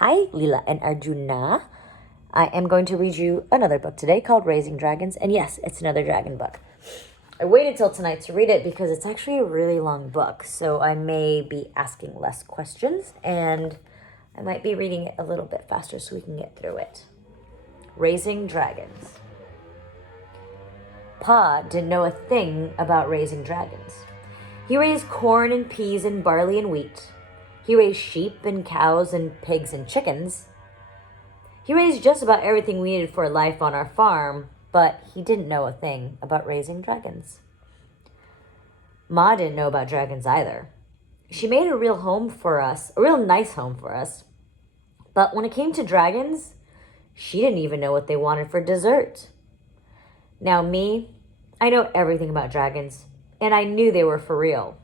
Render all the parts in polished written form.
Hi, Leela and Arjuna. I am going to read you another book today called Raising Dragons. And yes, it's another dragon book. I waited till tonight to read it because it's actually a really long book. So I may be asking less questions and I might be reading it a little bit faster so we can get through it. Raising Dragons. Pa didn't know a thing about raising dragons. He raised corn and peas and barley and wheat. He raised sheep and cows and pigs and chickens. He raised just about everything we needed for life on our farm, but he didn't know a thing about raising dragons. Ma didn't know about dragons either. She made a real home for us, a real nice home for us. But when it came to dragons, she didn't even know what they wanted for dessert. Now me, I know everything about dragons, and I knew they were for real.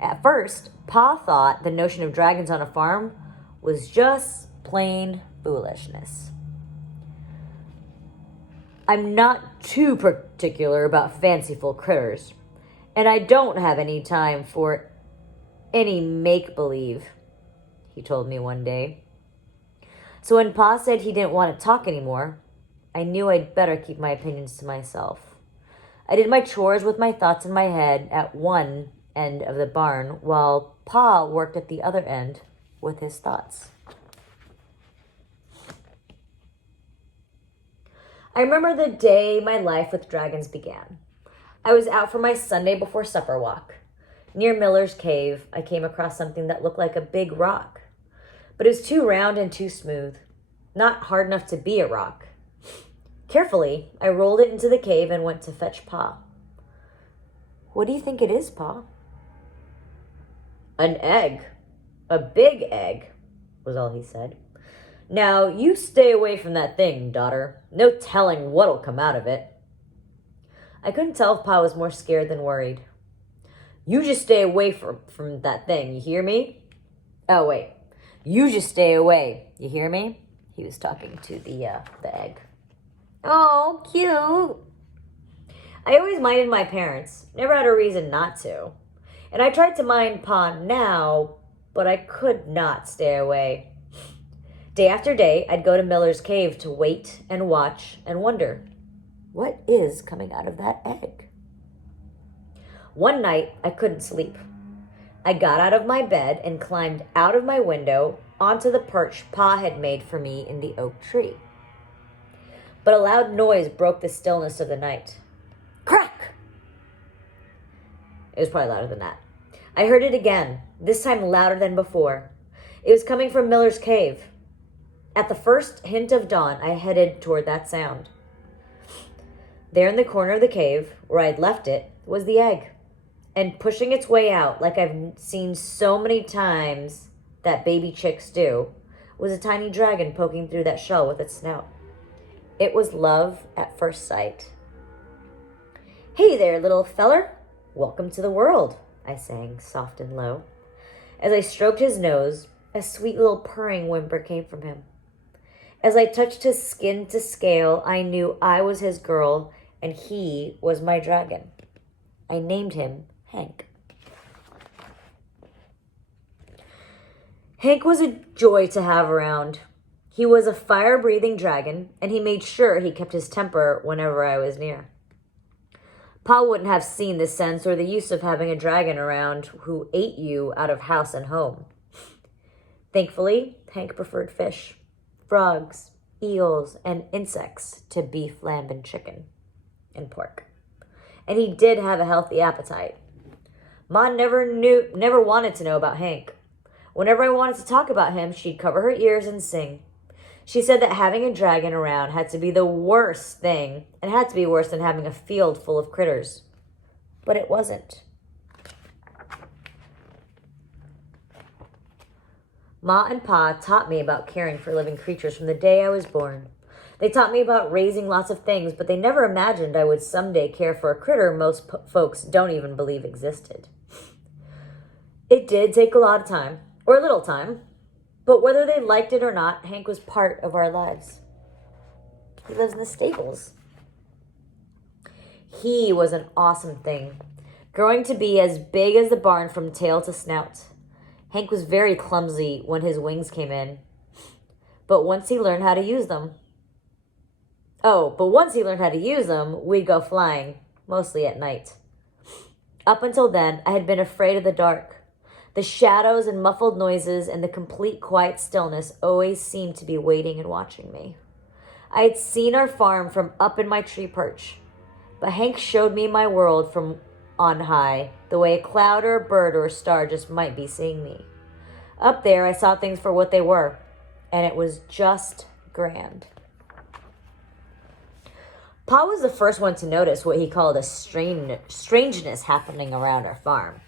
At first, Pa thought the notion of dragons on a farm was just plain foolishness. I'm not too particular about fanciful critters, and I don't have any time for any make-believe, he told me one day. So when Pa said he didn't want to talk anymore, I knew I'd better keep my opinions to myself. I did my chores with my thoughts in my head at one end of the barn while Pa worked at the other end with his thoughts. I remember the day my life with dragons began. I was out for my Sunday before supper walk. Near Miller's Cave, I came across something that looked like a big rock, but it was too round and too smooth, not hard enough to be a rock. Carefully, I rolled it into the cave and went to fetch Pa. What do you think it is, Pa? An egg. A big egg, was all he said. Now, you stay away from that thing, daughter. No telling what'll come out of it. I couldn't tell if Pa was more scared than worried. You just stay away from that thing, you hear me? Oh, wait. You just stay away, you hear me? He was talking to the egg. Oh, cute. I always minded my parents. Never had a reason not to. And I tried to mind Pa now, but I could not stay away. Day after day, I'd go to Miller's Cave to wait and watch and wonder, what is coming out of that egg? One night, I couldn't sleep. I got out of my bed and climbed out of my window onto the perch Pa had made for me in the oak tree. But a loud noise broke the stillness of the night. Crack! It was probably louder than that. I heard it again, this time louder than before. It was coming from Miller's Cave. At the first hint of dawn, I headed toward that sound. There in the corner of the cave, where I'd left it, was the egg. And pushing its way out, like I've seen so many times that baby chicks do, was a tiny dragon poking through that shell with its snout. It was love at first sight. Hey there, little feller. Welcome to the world, I sang, soft and low. As I stroked his nose, a sweet little purring whimper came from him. As I touched his skin to scale, I knew I was his girl and he was my dragon. I named him Hank. Hank was a joy to have around. He was a fire-breathing dragon, and he made sure he kept his temper whenever I was near. Pa wouldn't have seen the sense or the use of having a dragon around who ate you out of house and home. Thankfully, Hank preferred fish, frogs, eels, and insects to beef, lamb, and chicken, and pork. And he did have a healthy appetite. Ma never wanted to know about Hank. Whenever I wanted to talk about him, she'd cover her ears and sing. She said that having a dragon around had to be the worst thing, and had to be worse than having a field full of critters. But it wasn't. Ma and Pa taught me about caring for living creatures from the day I was born. They taught me about raising lots of things, but they never imagined I would someday care for a critter most folks don't even believe existed. It did take a lot of time, or a little time, but whether they liked it or not, Hank was part of our lives. He lives in the stables. He was an awesome thing, growing to be as big as the barn from tail to snout. Hank was very clumsy when his wings came in, but once he learned how to use them, we'd go flying, mostly at night. Up until then, I had been afraid of the dark. The shadows and muffled noises and the complete quiet stillness always seemed to be waiting and watching me. I had seen our farm from up in my tree perch, but Hank showed me my world from on high, the way a cloud or a bird or a star just might be seeing me. Up there, I saw things for what they were, and it was just grand. Pa was the first one to notice what he called a strangeness happening around our farm.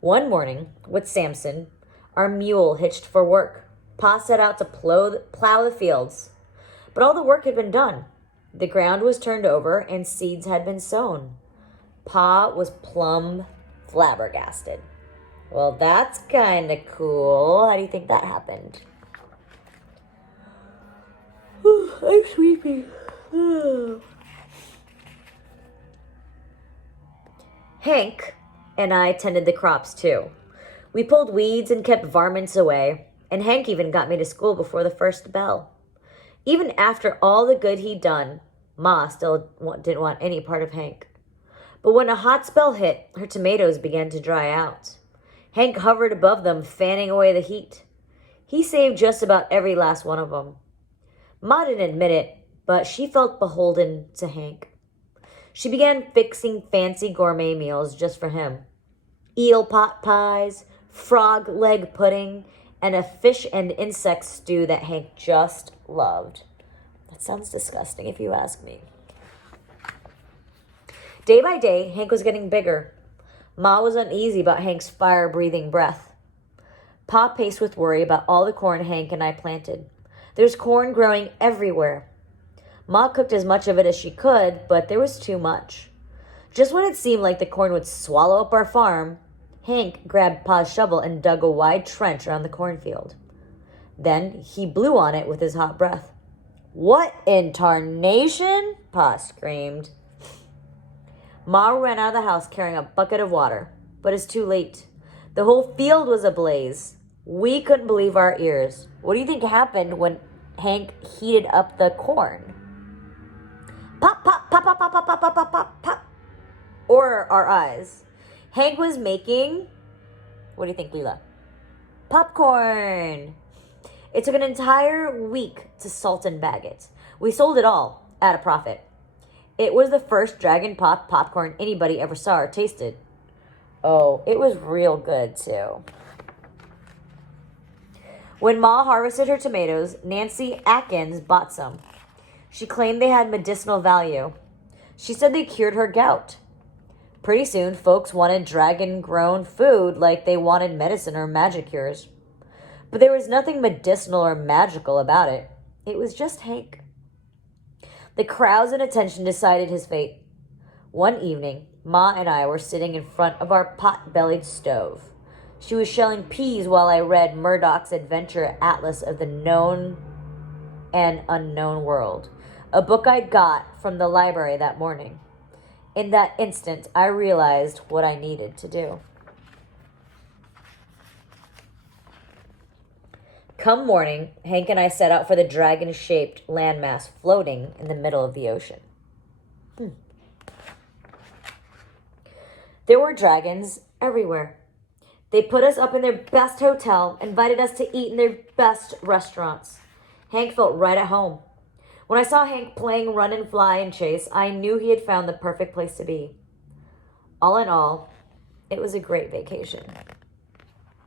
One morning, with Samson, our mule hitched for work, Pa set out to plow the fields. But all the work had been done. The ground was turned over and seeds had been sown. Pa was plumb flabbergasted. Well, that's kind of cool. How do you think that happened? I'm sleepy. Hank and I tended the crops too. We pulled weeds and kept varmints away, and Hank even got me to school before the first bell. Even after all the good he'd done, Ma still didn't want any part of Hank. But when a hot spell hit, her tomatoes began to dry out. Hank hovered above them, fanning away the heat. He saved just about every last one of them. Ma didn't admit it, but she felt beholden to Hank. She began fixing fancy gourmet meals just for him. Eel pot pies, frog leg pudding, and a fish and insect stew that Hank just loved. That sounds disgusting if you ask me. Day by day, Hank was getting bigger. Ma was uneasy about Hank's fire-breathing breath. Pa paced with worry about all the corn Hank and I planted. There's corn growing everywhere. Ma cooked as much of it as she could, but there was too much. Just when it seemed like the corn would swallow up our farm, Hank grabbed Pa's shovel and dug a wide trench around the cornfield. Then he blew on it with his hot breath. "What in tarnation?" Pa screamed. Ma ran out of the house carrying a bucket of water, but it's too late. The whole field was ablaze. We couldn't believe our ears. What do you think happened when Hank heated up the corn? Pop, pop, pop, pop, pop, pop, pop, pop, pop, pop, pop. Or our eyes. Hank was making, what do you think, Leela? Popcorn. It took an entire week to salt and bag it. We sold it all at a profit. It was the first Dragon Pop popcorn anybody ever saw or tasted. Oh, it was real good too. When Ma harvested her tomatoes, Nancy Atkins bought some. She claimed they had medicinal value. She said they cured her gout. Pretty soon, folks wanted dragon-grown food like they wanted medicine or magic cures. But there was nothing medicinal or magical about it. It was just Hank. The crowds and attention decided his fate. One evening, Ma and I were sitting in front of our pot-bellied stove. She was shelling peas while I read Murdoch's Adventure Atlas of the Known and Unknown World, a book I got from the library that morning. In that instant, I realized what I needed to do. Come morning, Hank and I set out for the dragon-shaped landmass floating in the middle of the ocean. There were dragons everywhere. They put us up in their best hotel, invited us to eat in their best restaurants. Hank felt right at home. When I saw Hank playing run and fly and chase, I knew he had found the perfect place to be. All in all, it was a great vacation.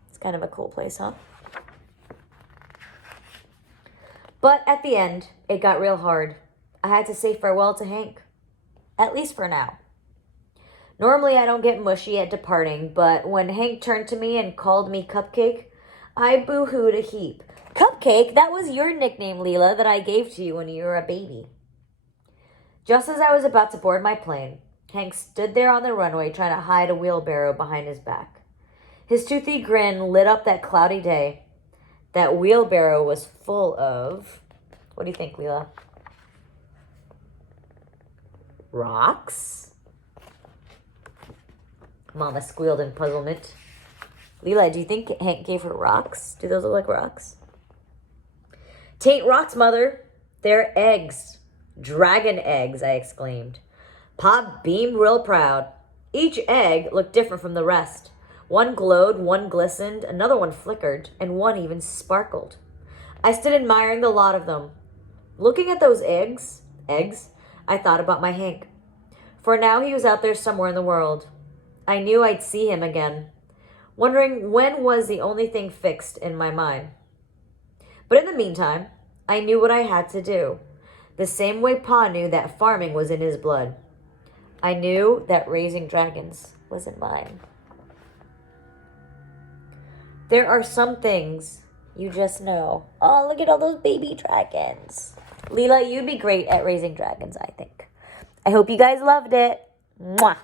It's kind of a cool place, huh? But at the end, it got real hard. I had to say farewell to Hank. At least for now. Normally, I don't get mushy at departing, but when Hank turned to me and called me Cupcake, I boo-hooed a heap. Cupcake? That was your nickname, Leela, that I gave to you when you were a baby. Just as I was about to board my plane, Hank stood there on the runway trying to hide a wheelbarrow behind his back. His toothy grin lit up that cloudy day. That wheelbarrow was full of... What do you think, Leela? Rocks? Mama squealed in puzzlement. Leela, do you think Hank gave her rocks? Do those look like rocks? "'Tain't rocks, Mother. They're eggs. Dragon eggs," I exclaimed. Pop beamed real proud. Each egg looked different from the rest. One glowed, one glistened, another one flickered, and one even sparkled. I stood admiring the lot of them. Looking at those eggs, I thought about my Hank. For now he was out there somewhere in the world. I knew I'd see him again. Wondering when was the only thing fixed in my mind. But in the meantime, I knew what I had to do. The same way Pa knew that farming was in his blood. I knew that raising dragons was in mine. There are some things you just know. Oh, look at all those baby dragons. Leela, you'd be great at raising dragons, I think. I hope you guys loved it. Mwah.